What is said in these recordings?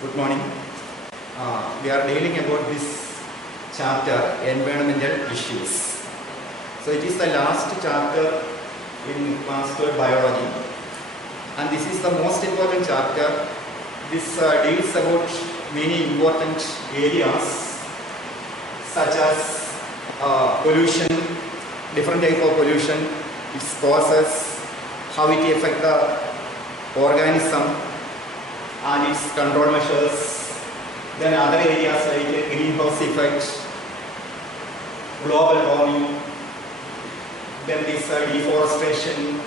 Good morning. We are dealing about this chapter, environmental issues. So it is the last chapter in class 12 biology, and this is the most important chapter. This deals about many important areas such as pollution, different type of pollution, its causes, how it affects the organism and its control measures. Then other areas like greenhouse effect, global warming, then this deforestation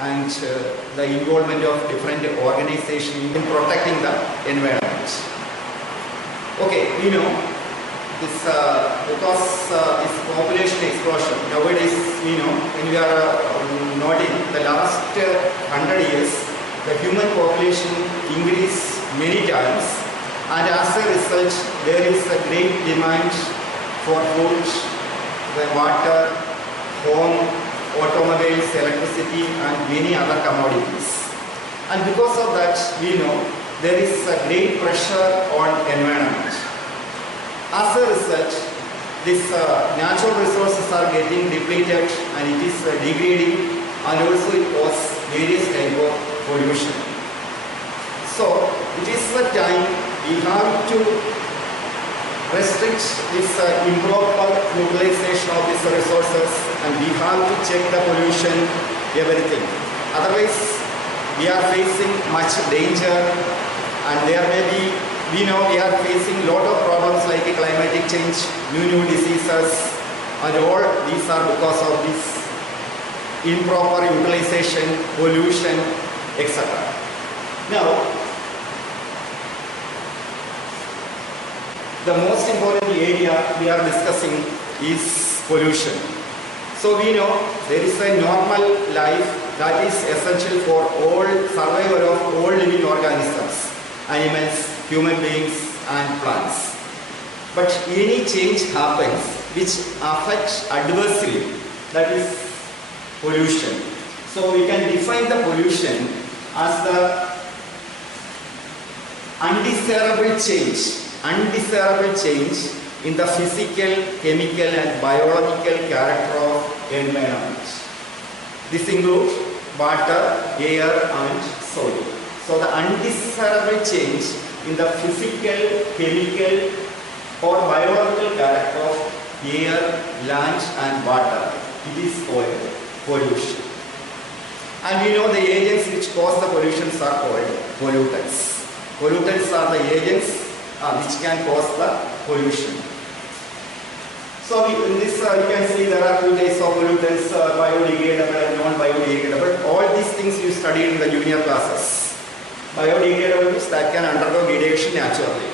and the involvement of different organizations in protecting the environment. Okay, we know this because this population explosion nowadays, we know when we are noting the last 100 years, the human population increased many times, and as a result there is a great demand for food, the water, home, automobiles, electricity and many other commodities. And because of that, we know there is a great pressure on environment. As a result, these natural resources are getting depleted and it is degrading, and also it causes various type of pollution. So it is the time we have to restrict this improper utilization of these resources, and we have to check the pollution, everything. Otherwise, we are facing much danger, and there may be, we know we are facing a lot of problems like climatic change, new diseases, and all these are because of this improper utilization, pollution, etc. Now, the most important area we are discussing is pollution. So we know there is a normal life that is essential for all survival of all living organisms, animals, human beings and plants. But any change happens which affects adversely, that is pollution. So we can define the pollution as the undesirable change in the physical, chemical and biological character of environment. This includes water, air and soil. So the undesirable change in the physical, chemical or biological character of air, land and water, it is called pollution. And we know the agents which cause the pollutions are called pollutants. Pollutants are the agents which can cause the pollution. So in this you can see there are two types of pollutants, biodegradable and non-biodegradable. All these things you studied in the junior classes. Biodegradable means that can undergo degradation naturally.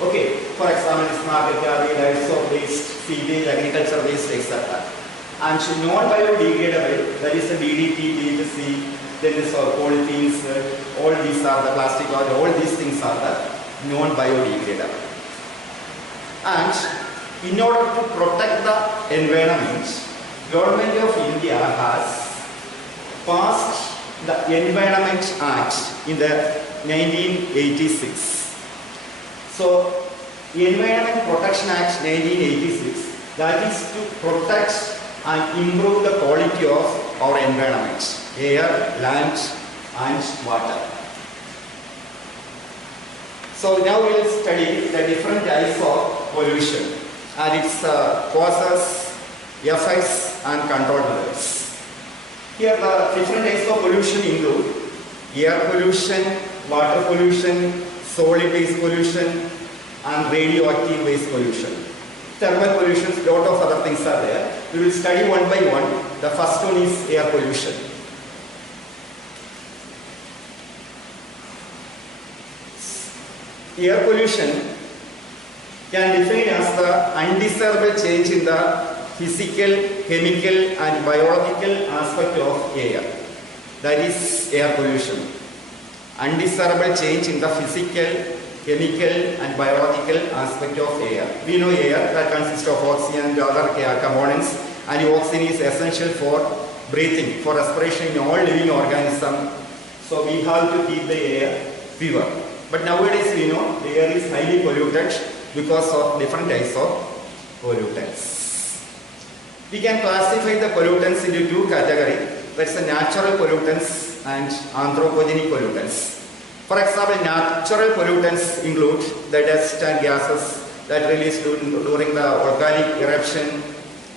Okay, for example, this market garden, soap waste, sewage, agriculture waste, etc. And non-biodegradable, that is a DDT, DHC, then this are polythenes, all these are the plastic, all these things are the non-biodegradable. And in order to protect the environment, Government of India has passed the Environment Act in the 1986. So, Environment Protection Act 1986, that is to protect and improve the quality of our environment, air, land and water. So now we will study the different types of pollution and its causes, effects and control methods. Here the different types of pollution include air pollution, water pollution, solid waste pollution and radioactive waste pollution. Thermal pollution, lot of other things are there. We will study one by one. The first one is air pollution. Air pollution can define as the undesirable change in the physical, chemical and biological aspect of air. That is air pollution. Undesirable change in the physical, chemical and biological aspect of air. We know air that consists of oxygen and other components, and oxygen is essential for breathing, for respiration in all living organisms. So we have to keep the air pure. But nowadays we know the air is highly polluted because of different types of pollutants. We can classify the pollutants into two categories. That's the natural pollutants and anthropogenic pollutants. For example, natural pollutants include the dust and gases that released during the volcanic eruption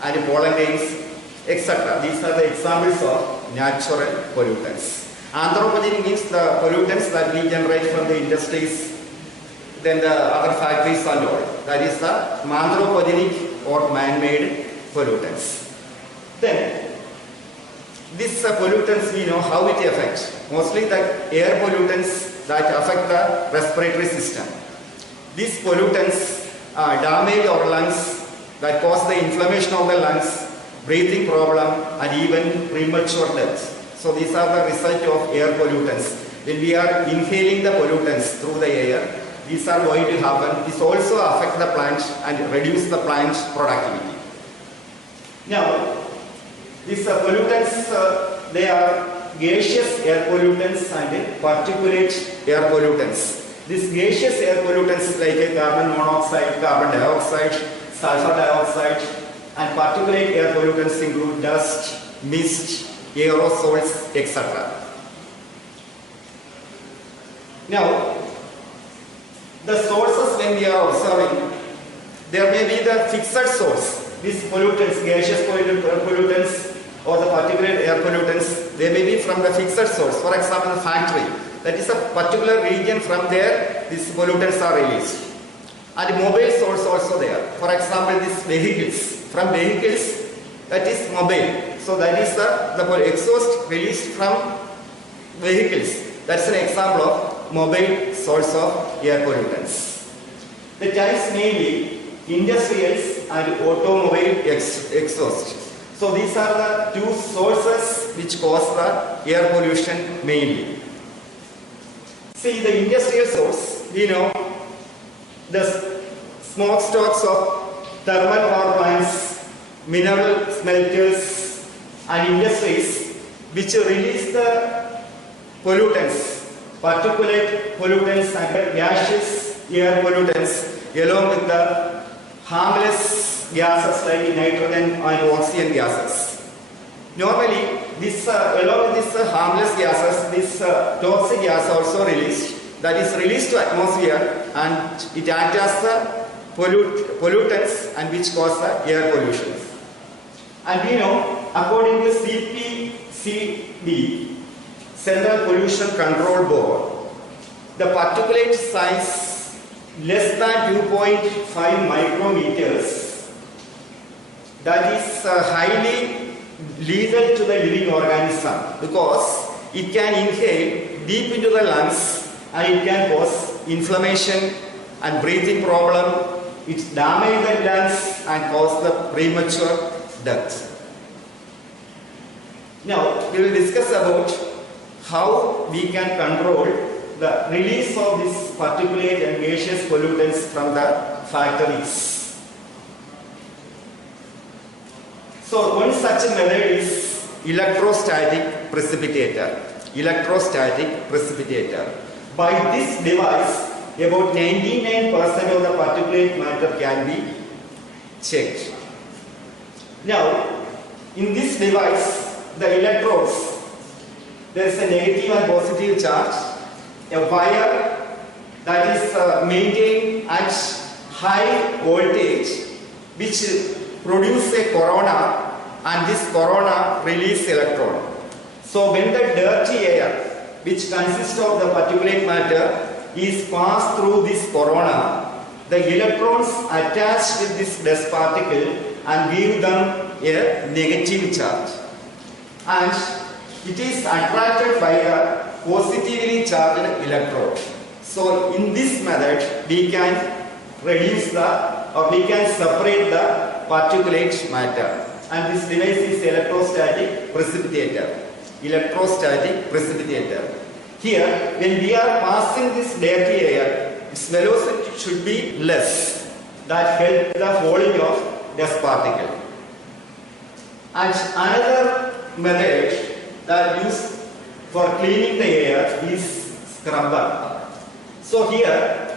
and pollen grains, etc. These are the examples of natural pollutants. Anthropogenic means the pollutants that we generate from the industries, then the other factories and all. That is the anthropogenic or man-made pollutants. Then, these pollutants, we know how it affects. Mostly the air pollutants that affect the respiratory system. These pollutants damage our lungs, that cause the inflammation of the lungs, breathing problem, and even premature death. So these are the result of air pollutants. When we are inhaling the pollutants through the air, these are going to happen. This also affect the plant and reduce the plant productivity. Now, these pollutants, they are gaseous air pollutants and particulate air pollutants. These gaseous air pollutants like carbon monoxide, carbon dioxide, sulfur dioxide, and particulate air pollutants include dust, mist, aerosols, etc. Now, the sources when we are observing, there may be the fixed source. These pollutants, gaseous pollutants or the particulate air pollutants, they may be from the fixed source. For example, the factory. That is a particular region, from there these pollutants are released. And mobile source also there. For example, these vehicles. From vehicles, that is mobile. So that is the exhaust released from vehicles. That's an example of mobile source of air pollutants. The types mainly industrials and automobile exhaust. So these are the two sources which cause the air pollution mainly. See, the industrial source, we know the smokestacks of thermal power plants, mineral smelters and industries which release the pollutants, particulate pollutants and gaseous air pollutants along with the harmless gases like nitrogen and oxygen gases. Normally, this along with these harmless gases, this toxic gas also released, that is released to atmosphere, and it acts as the pollutants and which cause the air pollution. And we know, according to CBSE, Central Pollution Control Board, the particulate size less than 2.5 micrometers, that is highly lethal to the living organism because it can inhale deep into the lungs and it can cause inflammation and breathing problem. It damages the lungs and cause the premature death. Now we will discuss about how we can control the release of these particulate and gaseous pollutants from the factories. So one such method is electrostatic precipitator. Electrostatic precipitator. By this device, about 99% of the particulate matter can be checked. Now, in this device, the electrodes, there is a negative and positive charge, a wire that is maintained at high voltage, which produce a corona, and this corona release electron. So when the dirty air, which consists of the particulate matter, is passed through this corona, the electrons attach with this dust particle and give them a negative charge. And it is attracted by a positively charged electrode. So in this method, we can reduce we can separate the particulate matter, and this device is electrostatic precipitator. Electrostatic precipitator. Here, when we are passing this dirty air, its velocity should be less. That helps the falling of dust particle. And another method that used for cleaning the air is scrubber. So here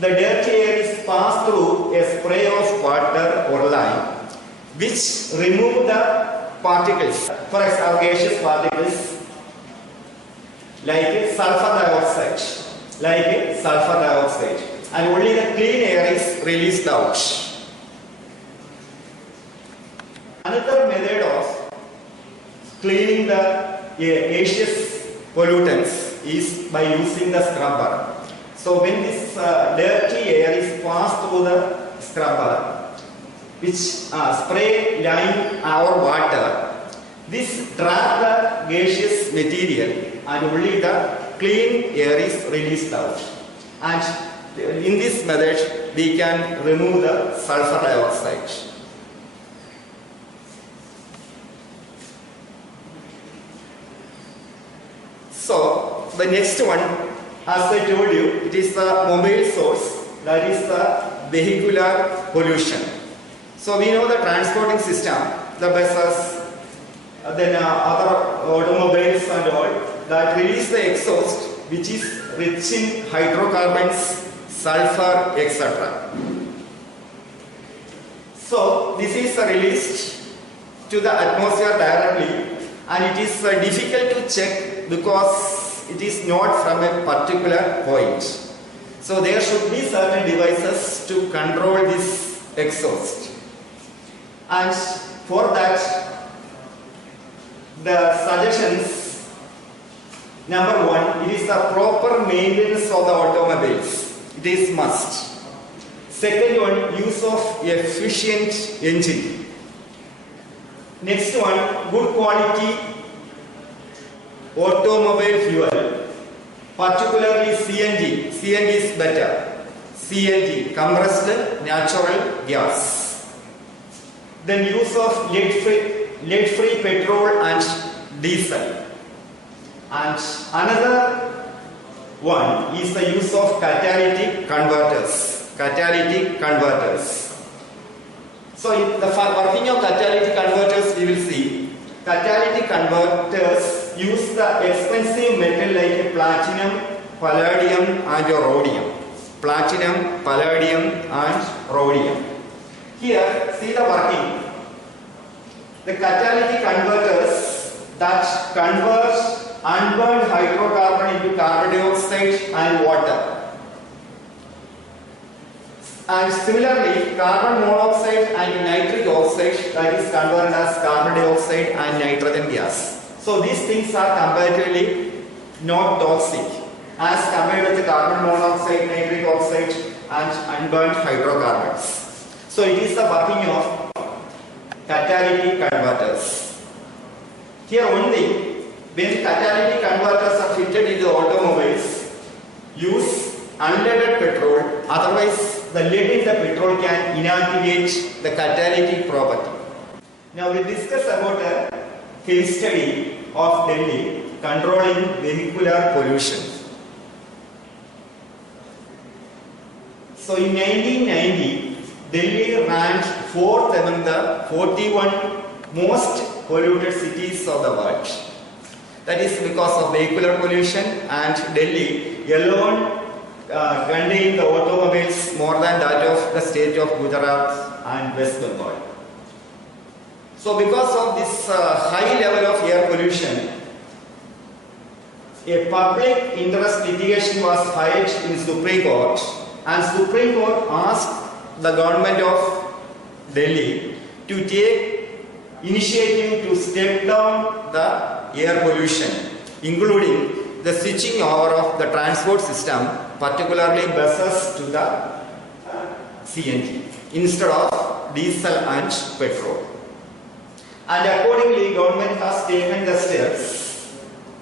the dirty air is passed through a spray of water or lime which remove the particles, for example gaseous particles like sulfur dioxide, and only the clean air is released out. Another method of cleaning the gaseous pollutants is by using the scrubber. So when this dirty air is passed through the scrubber, which spray lime or water, this trap the gaseous material and only the clean air is released out. And in this method, we can remove the sulfur dioxide. So the next one, as I told you, it is the mobile source, that is the vehicular pollution. So we know the transporting system, the buses, then other automobiles and all, that release the exhaust which is rich in hydrocarbons, sulfur, etc. So this is released to the atmosphere directly, and it is difficult to check because it is not from a particular point. So there should be certain devices to control this exhaust, and for that the suggestions: number one, it is the proper maintenance of the automobiles. It is must. Second one, use of efficient engine. Next one, good quality automobile fuel, particularly CNG. CNG is better. CNG, compressed natural gas. Then use of lead-free petrol and diesel. And another one is the use of catalytic converters. So in the working of catalytic converters, we will see catalytic converters use the expensive metal like platinum, palladium and rhodium. Platinum, palladium and rhodium. Here, see the working. The catalytic converters that convert unburned hydrocarbon into carbon dioxide and water. And similarly, carbon monoxide and nitric oxide, that is converted as carbon dioxide and nitrogen gas. So these things are comparatively not toxic as compared with the carbon monoxide, nitric oxide and unburned hydrocarbons. So it is the working of catalytic converters. Here only, when catalytic converters are fitted into automobiles, use unleaded petrol, otherwise the lead in the petrol can inactivate the catalytic property. Now we discuss about a case study of Delhi controlling vehicular pollution. So in 1990, Delhi ranked 4th among the 41 most polluted cities of the world. That is because of vehicular pollution, and Delhi alone contains the automobiles more than that of the state of Gujarat and West Bengal. So because of this high level of air pollution, a public interest litigation was filed in Supreme Court, and Supreme Court asked the government of Delhi to take initiative to step down the air pollution, including the switching over of the transport system, particularly buses, to the CNG instead of diesel and petrol. And accordingly, government has taken the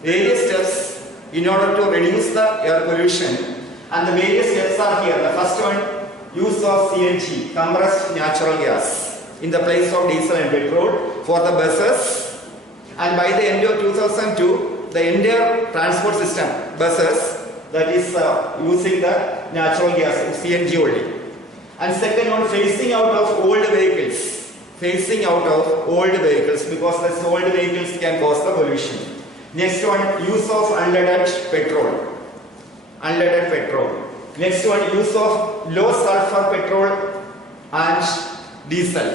various steps in order to reduce the air pollution, and the various steps are here. The first one, use of CNG, compressed natural gas, in the place of diesel and petrol for the buses, and by the end of 2002, the entire transport system, buses, that is using the natural gas, CNG only. And second one, phasing out of old vehicles. Phasing out of old vehicles, because the old vehicles can cause the pollution. Next one, use of unleaded petrol. Unleaded petrol. Next one, use of low sulfur petrol and diesel.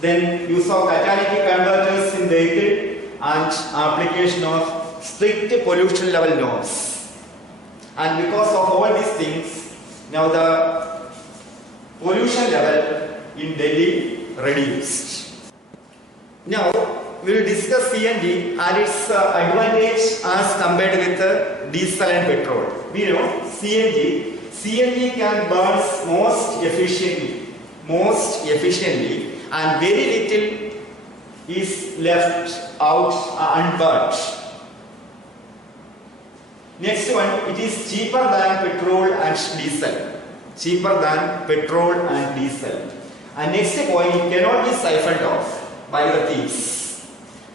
Then use of catalytic converters in vehicle and application of strict pollution level norms. And because of all these things, now the pollution level in Delhi reduced. Now we will discuss CNG and its advantage as compared with diesel and petrol. We know CNG can burn most efficiently and very little is left out unburnt. Next one, it is cheaper than petrol and diesel. And next point, it cannot be siphoned off by the thieves.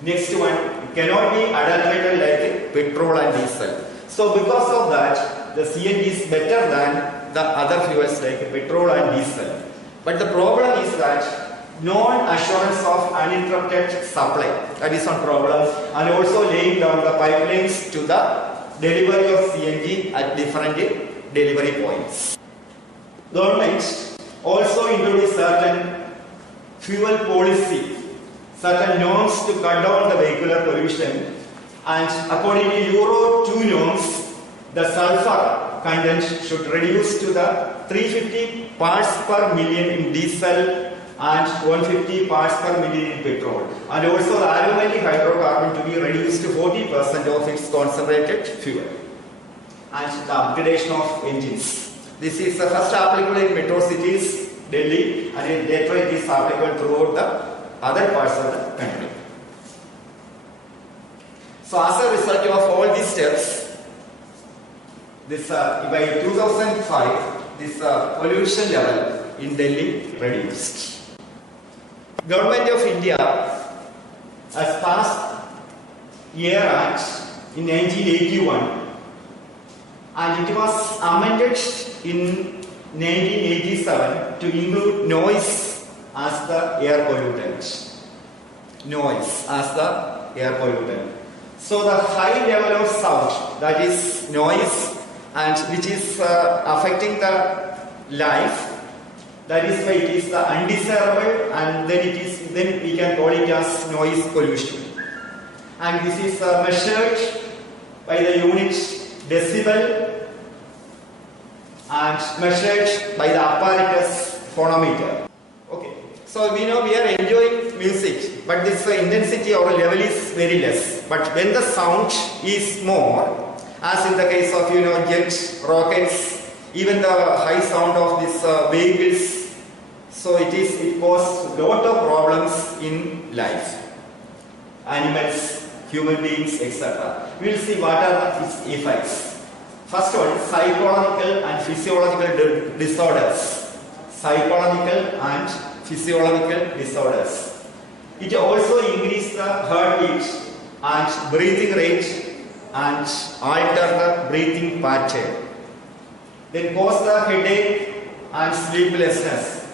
Next one, it cannot be adulterated like petrol and diesel. So because of that, the CNG is better than the other fuels like petrol and diesel. But the problem is that non-assurance of uninterrupted supply, that is one problem, and also laying down the pipelines to the delivery of CNG at different delivery points. Government also introduced certain fuel policy, certain norms to cut down the vehicular pollution, and according to Euro 2 norms, the sulfur content should reduce to the 350 parts per million in diesel and 150 parts per million in petrol, and also the aromatic hydrocarbon to be reduced to 40% of its concentrated fuel, and the upgradation of engines. This is the first applicable in metro cities, Delhi, and later it is applicable throughout the other parts of the country. So as a result of all these steps, this by 2005, this pollution level in Delhi reduced. Government of India has passed Air Act in 1981 and it was amended in 1987 to include noise as the air pollutant. So the high level of sound, that is noise, and which is affecting the life, that is why it is the undesirable, and then we can call it as noise pollution. And this is measured by the unit decibel and measured by the apparatus phonometer. Okay, so we know we are enjoying music, but this intensity or level is very less. But when the sound is more, as in the case of jets, rockets, even the high sound of these vehicles, so it causes lot of problems in life, animals, human beings, etc. We will see what are its effects. First one, psychological and physiological disorders. It also increases the heartbeat and breathing rate and alter the breathing pattern. Then cause the headache and sleeplessness.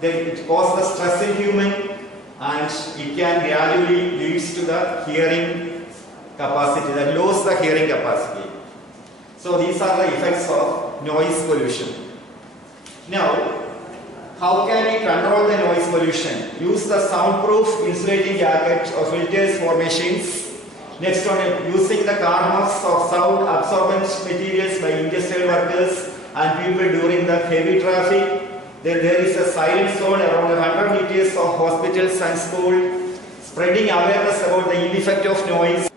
Then it causes the stress in human, and it can gradually lead to the hearing capacity, that lose the hearing capacity. So these are the effects of noise pollution. Now, how can we control the noise pollution? Use the soundproof insulating jacket or filters for machines. Next one, using the car masks of sound absorbent materials by industrial workers and people during the heavy traffic. Then there is a silent zone around 100 meters of hospitals and schools, spreading awareness about the ill effect of noise,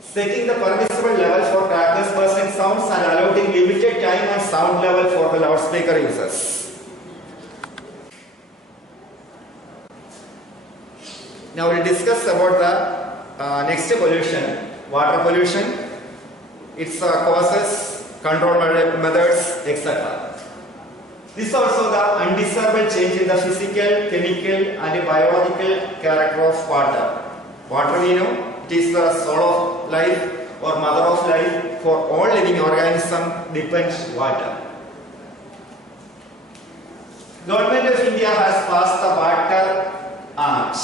setting the permissible level for crackers, bursting sounds, and allotting limited time and sound level for the loudspeaker users. Now we will discuss about the next pollution, water pollution, its causes, control methods, etc. This is also the undesirable change in the physical, chemical and biological character of water. Water, we know, it is the soul of life or mother of life. For all living organisms depends water. Government of India has passed the Water Act,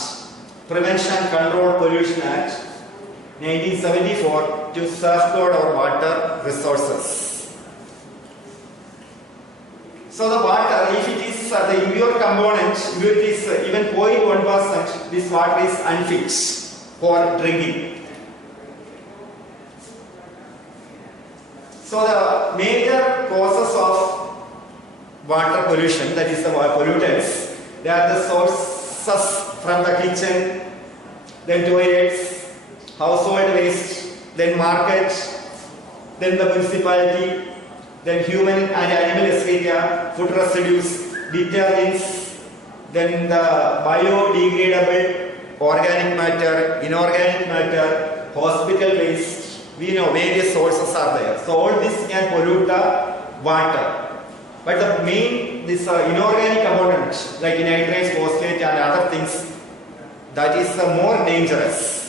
Prevention and Control Pollution Act 1974 to safeguard our water resources. So the water, if it is the impure component, if it is even 0.1%, this water is unfit for drinking. So the major causes of water pollution, that is the pollutants, they are the sources from the kitchen, then toilets, household waste, then market, then the municipality, then human and animal excreta, food residues, detergents, then the biodegradable organic matter, inorganic matter, hospital waste. We know various sources are there. So all this can pollute the water. But the main, this inorganic component like nitrates, phosphate and other things, that is more dangerous.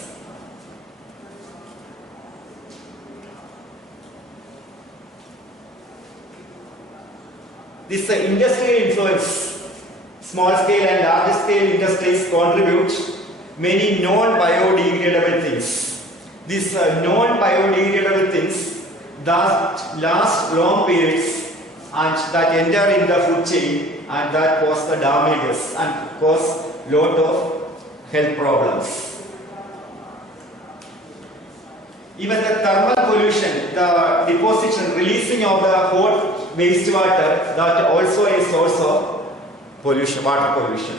This industrial influence, small scale and large scale industries contribute many non-biodegradable things. These non-biodegradable things that last long periods and that enter in the food chain and that cause the damages and cause lot of health problems. Even the thermal pollution, the deposition, releasing of the hot wastewater, that also a source of pollution, water pollution.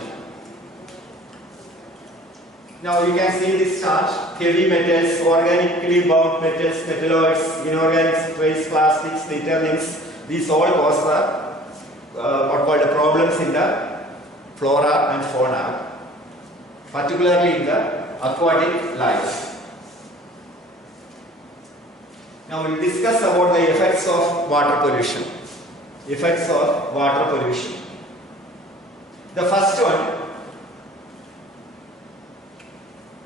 Now you can see this chart: heavy metals, organically bound metals, metalloids, inorganic waste, plastics, detergents. These all cause the what called the problems in the flora and fauna, particularly in the aquatic life. Now we will discuss about the effects of water pollution. Effects of water pollution. The first one,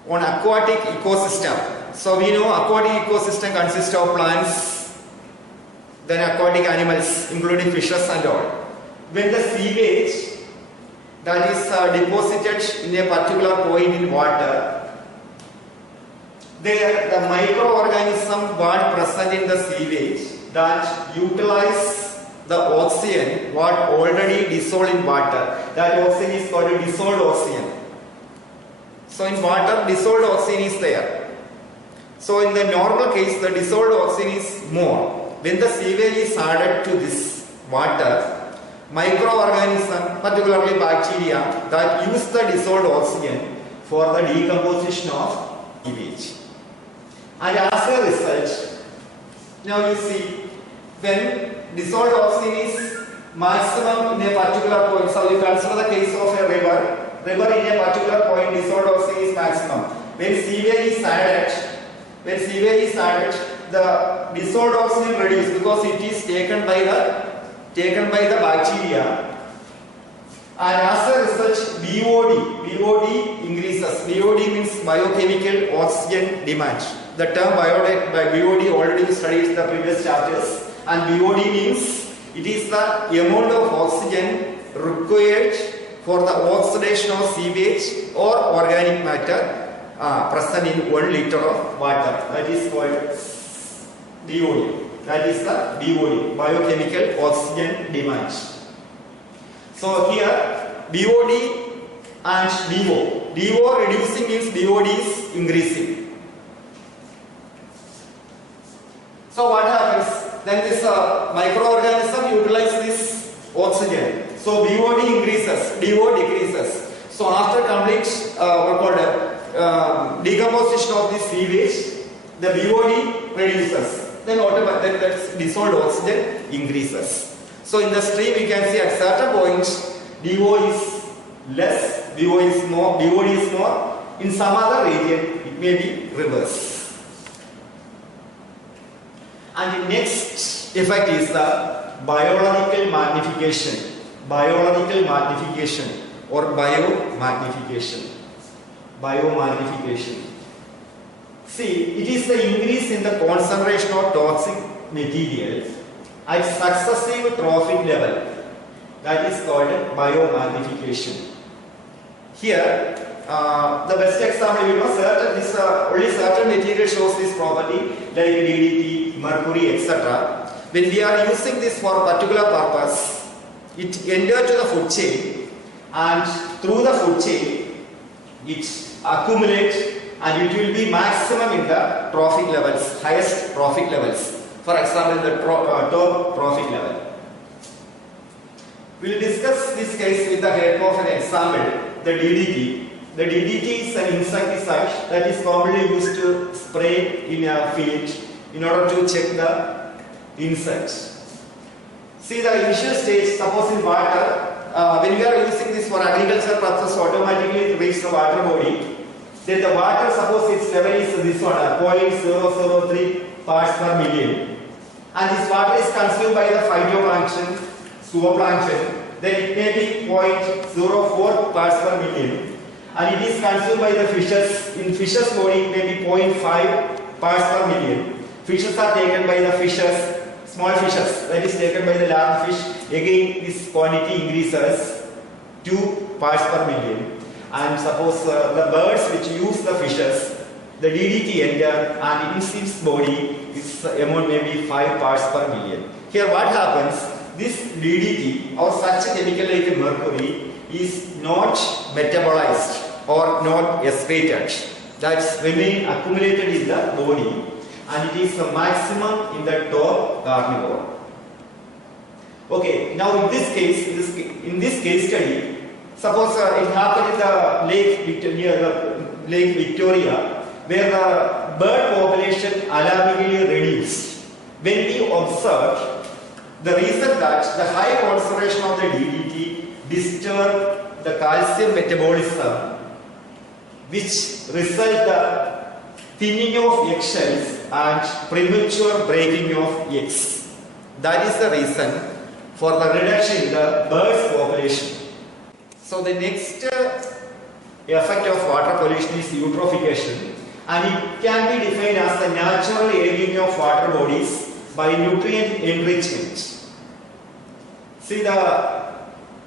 on aquatic ecosystem. So we know aquatic ecosystem consists of plants, then aquatic animals including fishes and all. When the sewage that is deposited in a particular point in water, there the microorganism what present in the sewage that utilize the oxygen what already dissolved in water. That oxygen is called dissolved oxygen. So in water, dissolved oxygen is there. So in the normal case, the dissolved oxygen is more. When the sewage is added to this water, microorganism, particularly bacteria, that use the dissolved oxygen for the decomposition of sewage. And as a result, now you see, when dissolved oxygen is maximum in a particular point, so you consider the case of a river in a particular point, dissolved oxygen is maximum. When sewage is added, the dissolved oxygen reduces because it is taken by the bacteria, and as a result BOD increases. BOD means biochemical oxygen demand. The term BOD already studied in the previous chapters, and BOD means it is the amount of oxygen required for the oxidation of sewage or organic matter present in 1 liter of water. That is called BOD. That is the BOD, biochemical oxygen demand. So here BOD and DO. DO reducing means BOD is increasing. So what happens? Then this microorganism utilizes this oxygen. So BOD increases, DO decreases. So after complete decomposition of this sewage, the BOD reduces. Then that dissolved oxygen increases. So in the stream we can see at certain points DO is less, BO is more, BOD is more. In some other region it may be reverse. And the next effect is the biological magnification. Biological magnification or biomagnification. Biomagnification. See, it is the increase in the concentration of toxic materials at successive trophic level. That is called biomagnification. Here, the best example, you know, only certain material shows this property, like DDT, mercury, etc. When we are using this for a particular purpose, it enters to the food chain, and through the food chain it accumulates, and it will be maximum in the trophic levels, highest trophic levels. For example, the top trophic level. We will discuss this case with the help of an example, the DDT. The DDT is an insecticide that is commonly used to spray in a field in order to check the insects. See, the initial stage, suppose in water, when we are using this for agriculture purposes, automatically it reaches the water body. Then the water, suppose its level is this one, 0.003 parts per million. And this water is consumed by the phytoplankton, zooplankton, then it may be 0.04 parts per million. And it is consumed by the fishes. In fishes body it may be 0.5 parts per million. Fishes are taken by the fishes, small fishes, that is taken by the large fish. Again this quantity increases 2 parts per million. And suppose the birds which use the fishes, the DDT enter, and in its body its amount may be 5 parts per million. Here what happens, this DDT or such a chemical like mercury is not metabolized or not excreted. That's remain accumulated in the body, and it is the maximum in the top carnivore. Okay, now in this case, in this case study, suppose it happened in the Lake Victoria, where the bird population alarmingly reduced. When we observed the reason that the high concentration of the DDT disturb the calcium metabolism, which result the thinning of eggshells and premature breaking of eggs. That is the reason for the reduction in the birds population. So the next effect of water pollution is eutrophication, and it can be defined as the natural aging of water bodies by nutrient enrichment. See, the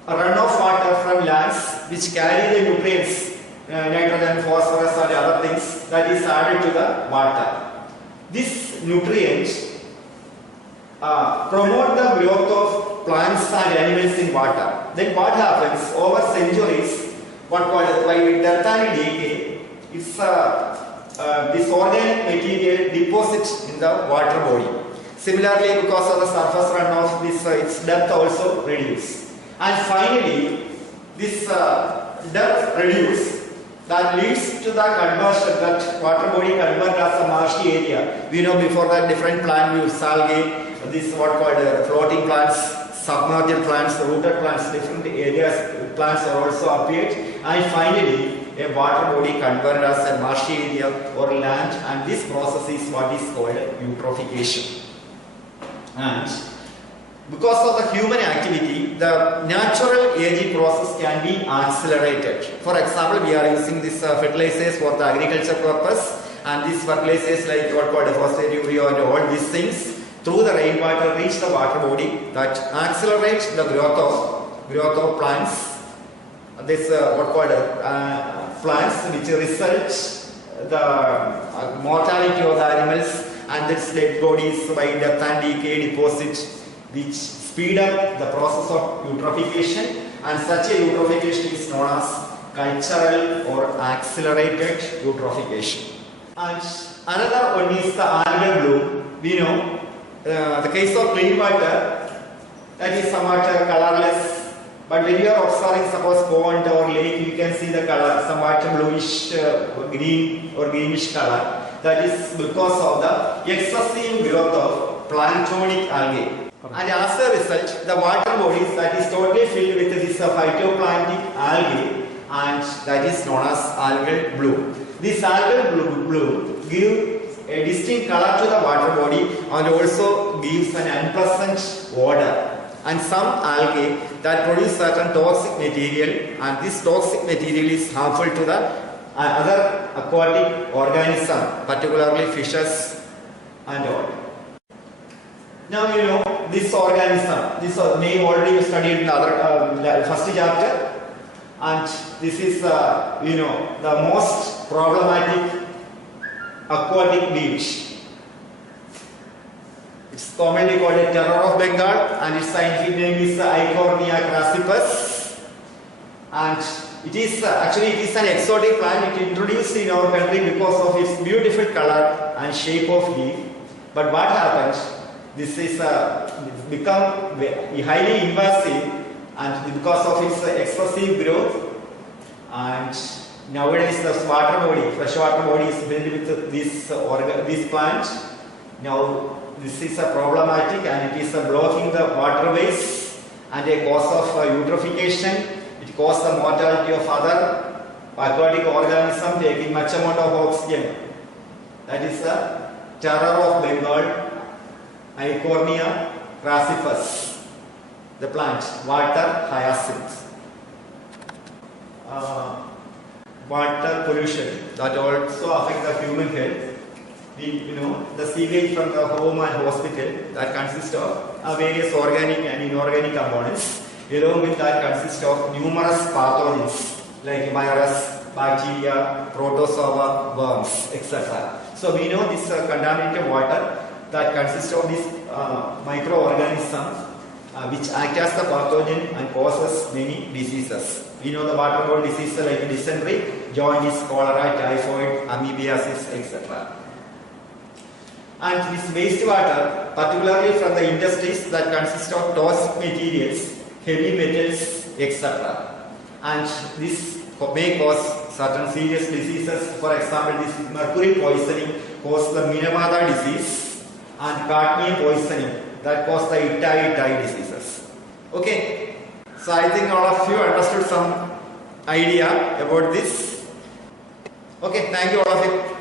runoff water from lands which carry the nutrients, nitrogen, phosphorus and other things, that is added to the water. This nutrients promote the growth of plants and animals in water. Then what happens over centuries, what called by death and decay, it's this organic material deposits in the water body. Similarly, because of the surface runoff, this its depth also reduces. And finally, this depth reduces, that leads to the conversion, that water body convert as a marshy area. We know before that different plant views, algae, this what called floating plants, submerged plants, rooted plants, different areas, plants are also appeared. And finally, a water body converted as a marshy area or land, and this process is what is called eutrophication. And because of the human activity, the natural aging process can be accelerated. For example, we are using these fertilizers for the agriculture purpose, and these fertilizers like what called phosphate, urea and all these things through the rainwater reach the water body, that accelerates the growth of plants. This what called plants, which results the mortality of the animals, and its dead bodies by death and decay deposit, which speed up the process of eutrophication, and such a eutrophication is known as cultural or accelerated eutrophication. And another one is the algal bloom. We know the case of clean water, that is somewhat colorless, but when you are observing suppose pond or lake, you can see the color somewhat bluish, green or greenish color. That is because of the excessive growth of planktonic algae. And as a result, the water bodies that is totally filled with this phytoplankton algae, and that is known as algal bloom. This algal bloom gives a distinct color to the water body and also gives an unpleasant odor. And some algae that produce certain toxic material, and this toxic material is harmful to the other aquatic organism, particularly fishes and all. Now you know this organism, this name already studied in the other first chapter, and this is you know the most problematic aquatic beach. It's commonly called a terror of Bengal, and its scientific name is Eichhornia crassipus. And it is an exotic plant. It introduced in our country because of its beautiful color and shape of leaf. But what happened? This is become highly invasive, and because of its excessive growth, and nowadays the freshwater body is filled with this plant. Now this is a problematic, and it is blocking the waterways and a cause of eutrophication. It causes the mortality of other aquatic organisms taking much amount of oxygen. That is the terror of Bengal, Eichhornia crassipus, the plant, water hyacinth. Water pollution that also affects the human health. The sewage from the home and hospital that consists of various organic and inorganic components. Along with that consists of numerous pathogens like virus, bacteria, protozoa, worms, etc. So we know this contaminated water that consists of these microorganisms which act as the pathogen and causes many diseases. We know the waterborne diseases like dysentery, jaundice, cholera, typhoid, amoebiasis, etc. And this wastewater, particularly from the industries that consist of toxic materials, heavy metals, etc. And this may cause certain serious diseases. For example, this mercury poisoning causes the Minamata disease, and cadmium poisoning that causes the Itai diseases. Okay, so I think all of you understood some idea about this. Okay, thank you all of you.